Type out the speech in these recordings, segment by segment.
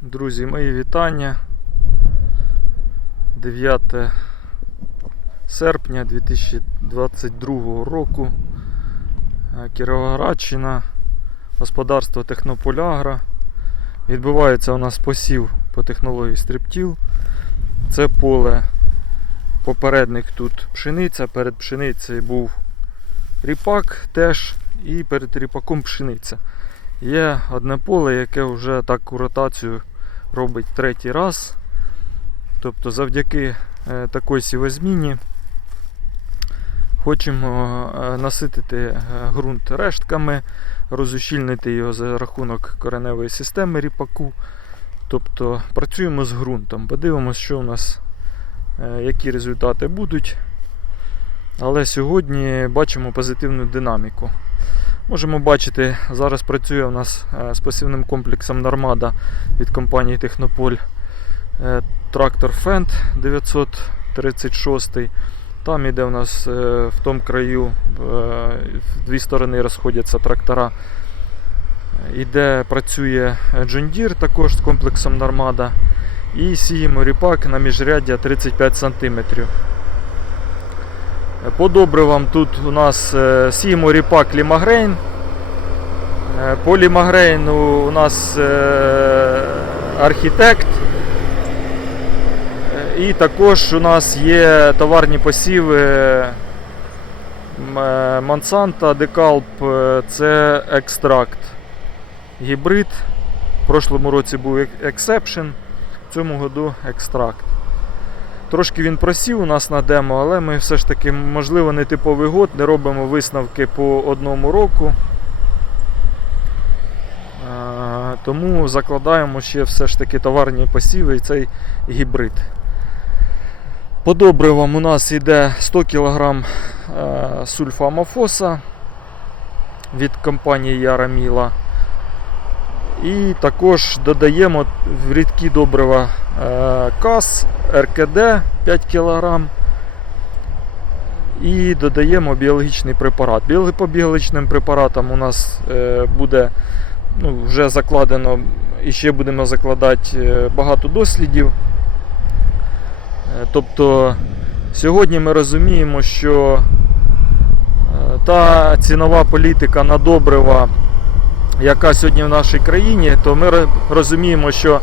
Друзі, мої вітання. 9 серпня 2022 року. Е, Кіровоградщина, господарство Технополягра. Відбувається у нас посів по технології стриптіл. Це поле попередник тут пшениця, перед пшеницею був ріпак теж і перед ріпаком пшениця. Є одне поле, яке вже таку ротацію робить третій раз. Тобто завдяки е, такій сівозміні хочемо е, наситити е, ґрунт рештками, розущільнити його за рахунок кореневої системи ріпаку. Тобто працюємо з ґрунтом, подивимося, що у нас, які результати будуть. Але сьогодні бачимо позитивну динаміку. Можемо бачити, зараз працює у нас е, з посівним комплексом Нормада від компанії Технополь е, трактор Fendt 936. Там іде у нас е, в тому краю в дві сторони розходяться трактора. Іде працює Deere також з комплексом Нормада. І сіємо ріпак на міжряддя 35 см. По добривам тут у нас сіємо ріпак Лімагрейн. По Лімагрейну у нас архітект. Е, І також у нас є товарні посіви Monsanto Decalb, е, це екстракт. Гібрид. В прошлому році був Exception, в цьому году екстракт. Трошки він просів у нас на демо, але ми все ж таки, можливо, не типовий год, не робимо висновки по одному року. Тому закладаємо ще все ж таки товарні посіви і цей гібрид. По добривам у нас йде 100 кг сульфамофоса від компанії Яраміла. І також додаємо в рідкі добрива е, КАС, РКД 5 кг. І додаємо біологічний препарат. По біологічним препаратам у нас е, буде ну, вже закладено і ще будемо закладати е, багато дослідів. Тобто сьогодні ми розуміємо, що та цінова політика на добрива, яка сьогодні в нашій країні, то ми розуміємо, що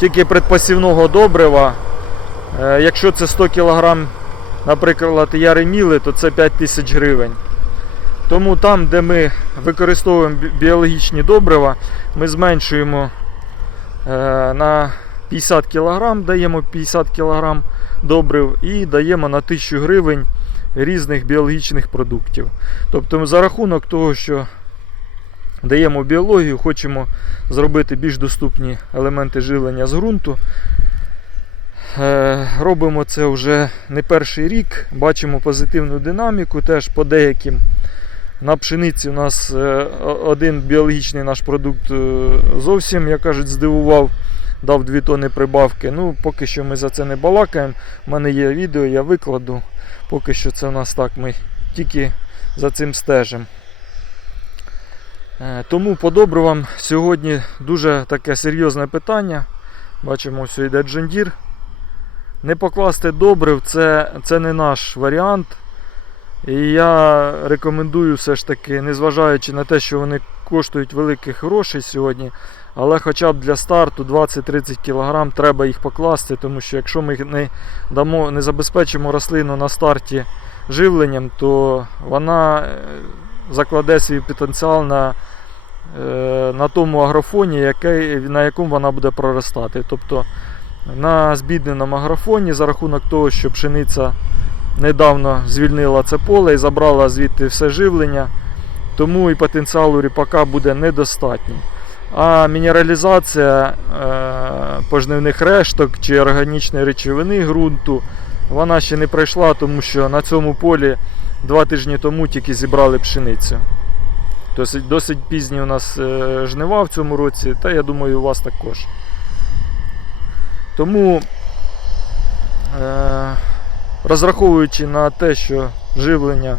тільки предпосівного добрива, е, якщо це 100 кг, наприклад, яреміли, то це 5 тисяч гривень. Тому там, де ми використовуємо біологічні добрива, ми зменшуємо е, на 50 кг, даємо 50 кг добрив і даємо на 1000 гривень різних біологічних продуктів. Тобто за рахунок того, що даємо біологію, хочемо зробити більш доступні елементи живлення з ґрунту. Е, Робимо це вже не перший рік, бачимо позитивну динаміку теж по деяким. На пшениці у нас е, один біологічний наш продукт е, зовсім, як кажуть, здивував, дав 2 тони прибавки. Ну, поки що ми за це не балакаємо. У мене є відео, я викладу. Поки що це у нас так, ми тільки за цим стежимо. Е, Тому по добривам сьогодні дуже таке серйозне питання. Бачимо, все йде джендір. Не покласти добрив це, це не наш варіант. І я рекомендую все ж таки, незважаючи на те, що вони коштують великих грошей сьогодні, але хоча б для старту 20-30 кг треба їх покласти, тому що якщо ми не, дамо, не забезпечимо рослину на старті живленням, то вона е, закладе свій потенціал на, е, на тому агрофоні, який, на якому вона буде проростати. Тобто на збідненому агрофоні за рахунок того, що пшениця недавно звільнила це поле і забрала звідти все живлення, тому і потенціал у ріпака буде недостатній. А мінералізація е, пожнивних решток чи органічної речовини ґрунту вона ще не пройшла, тому що на цьому полі два тижні тому тільки зібрали пшеницю. Досить, досить пізні у нас е, жнива в цьому році, та я думаю, у вас також. Тому, е, розраховуючи на те, що живлення,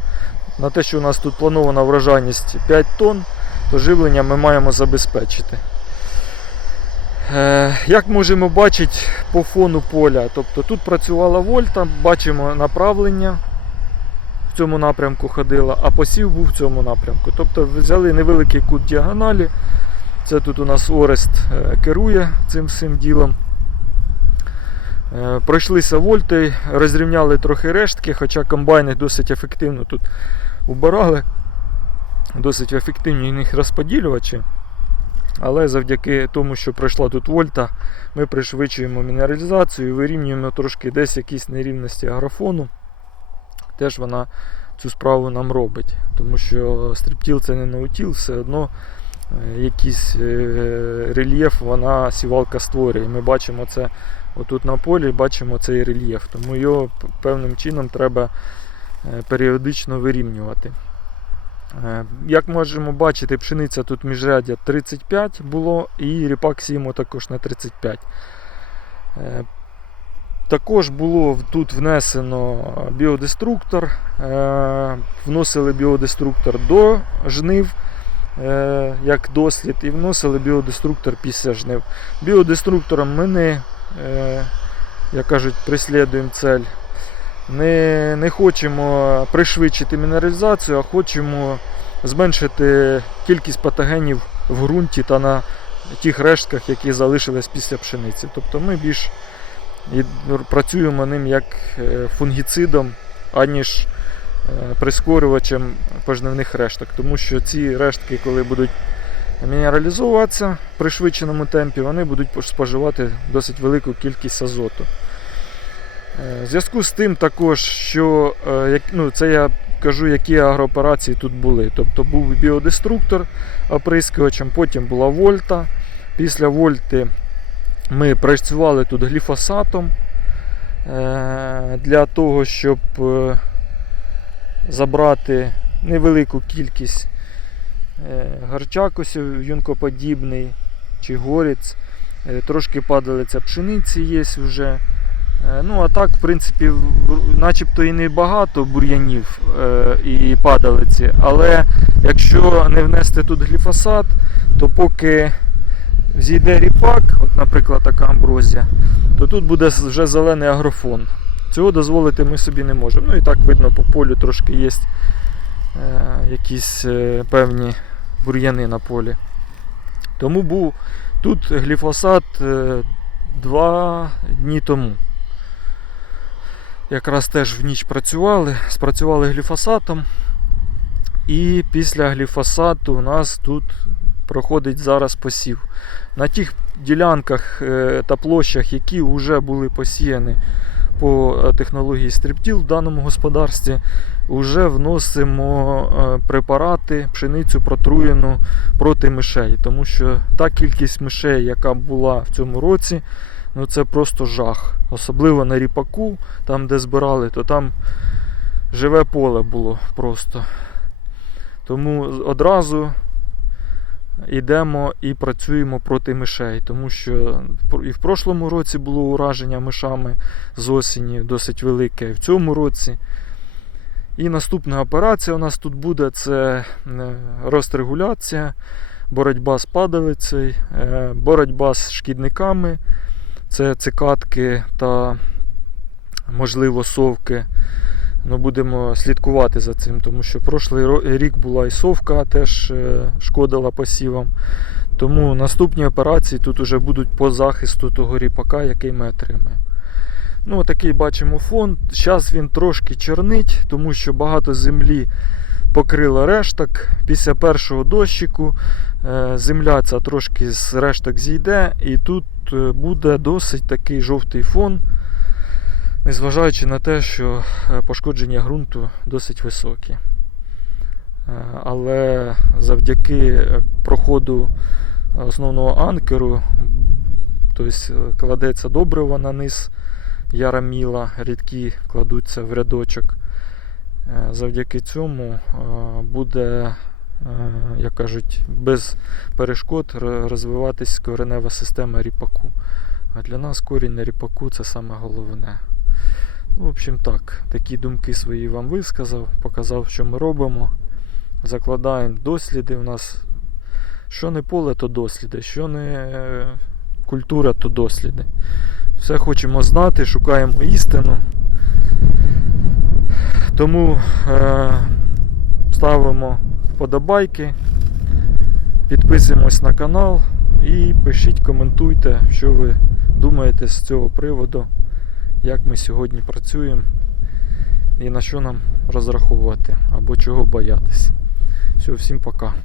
на те, що у нас тут планована врожайність 5 тонн, то живлення ми маємо забезпечити. Е, Як можемо бачити по фону поля, тобто тут працювала вольта, бачимо направлення в цьому напрямку ходила, а посів був в цьому напрямку. Тобто взяли невеликий кут діагоналі. Це тут у нас Орест е, керує цим всім ділом. Е, Пройшлися вольтою, розрівняли трохи рештки, хоча комбайни досить ефективно тут убирали, досить ефективні них розподілювачі. Але завдяки тому, що пройшла тут вольта, ми пришвидшуємо мінералізацію вирівнюємо трошки десь якісь нерівності агрофону. Теж вона цю справу нам робить. Тому що стріптіл це не наутіл, все одно е, якийсь е, рельєф вона сівалка створює. Ми бачимо це отут на полі, бачимо цей рельєф. Тому його певним чином треба е, періодично вирівнювати. Як можемо бачити, пшениця тут міжряддя 35 було і ріпак сімо також на 35. Також було тут внесено біодеструктор. Е, Вносили біодеструктор до жнив е, як дослід, і вносили біодеструктор після жнив. Біодеструктором ми не, е, як кажуть, преслідуємо цель. Не, не хочемо пришвидшити мінералізацію, а хочемо зменшити кількість патогенів в ґрунті та на тих рештках, які залишились після пшениці. Тобто ми більш і працюємо ним як е, фунгіцидом, аніж е, прискорювачем пожнивних решток. Тому що ці рештки, коли будуть мінералізовуватися в пришвидшеному темпі, вони будуть споживати досить велику кількість азоту. Е, В зв'язку з тим також, що ну, це я кажу, які агрооперації тут були. Тобто був біодеструктор оприскувачем, потім була вольта. Після вольти ми працювали тут гліфосатом е, для того, щоб е, забрати невелику кількість е, гарчакосів, юнкоподібний чи горіць. Е, Трошки падалиця пшениці є вже. Ну, а так, в принципі, начебто і не багато бур'янів і падалиці, але якщо не внести тут гліфосат, то поки зійде ріпак, от, наприклад, така амброзія, то тут буде вже зелений агрофон. Цього дозволити ми собі не можемо. Ну і так видно по полю трошки є е, якісь е, певні бур'яни на полі. Тому був тут гліфосат е, два дні тому. Якраз теж в ніч працювали, спрацювали гліфосатом. І після гліфосату у нас тут проходить зараз посів. На тих ділянках е, та площах, які вже були посіяні по е, технології стриптіл в даному господарстві, вже вносимо е, препарати, пшеницю протруєну проти мишей. Тому що та кількість мишей, яка була в цьому році, ну це просто жах. Особливо на ріпаку, там де збирали, то там живе поле було просто. Тому одразу йдемо і працюємо проти мишей, тому що і в прошлому році було ураження мишами з осені досить велике, і в цьому році. І наступна операція у нас тут буде це е, розрегуляція, боротьба з падалицею, е, боротьба з шкідниками, це цикатки та, можливо, совки. Ну, будемо слідкувати за цим, тому що прошлий рік була і совка теж е, шкодила посівам. Тому наступні операції тут вже будуть по захисту того ріпака, який ми отримаємо. Ну, такий бачимо фон. Зараз він трошки чорнить, тому що багато землі покрило решток. Після першого дощику е, земля ця трошки з решток зійде, і тут е, буде досить такий жовтий фон незважаючи на те, що е, пошкодження ґрунту досить високі. Е, Але завдяки е, проходу основного анкеру, тобто кладеться добриво на низ яраміла, рідкі кладуться в рядочок. Завдяки цьому буде, як кажуть, без перешкод розвиватись коренева система ріпаку. А для нас корінь на ріпаку це саме головне. В общем так, такі думки свої вам висказав, показав, що ми робимо. Закладаємо досліди. У нас що не поле, то досліди, що не е, культура, то досліди. Все хочемо знати, шукаємо істину. Тому е, ставимо вподобайки, підписуємось на канал і пишіть, коментуйте, що ви думаєте з цього приводу, як ми сьогодні працюємо і на що нам розраховувати або чого боятися. Все, всім пока.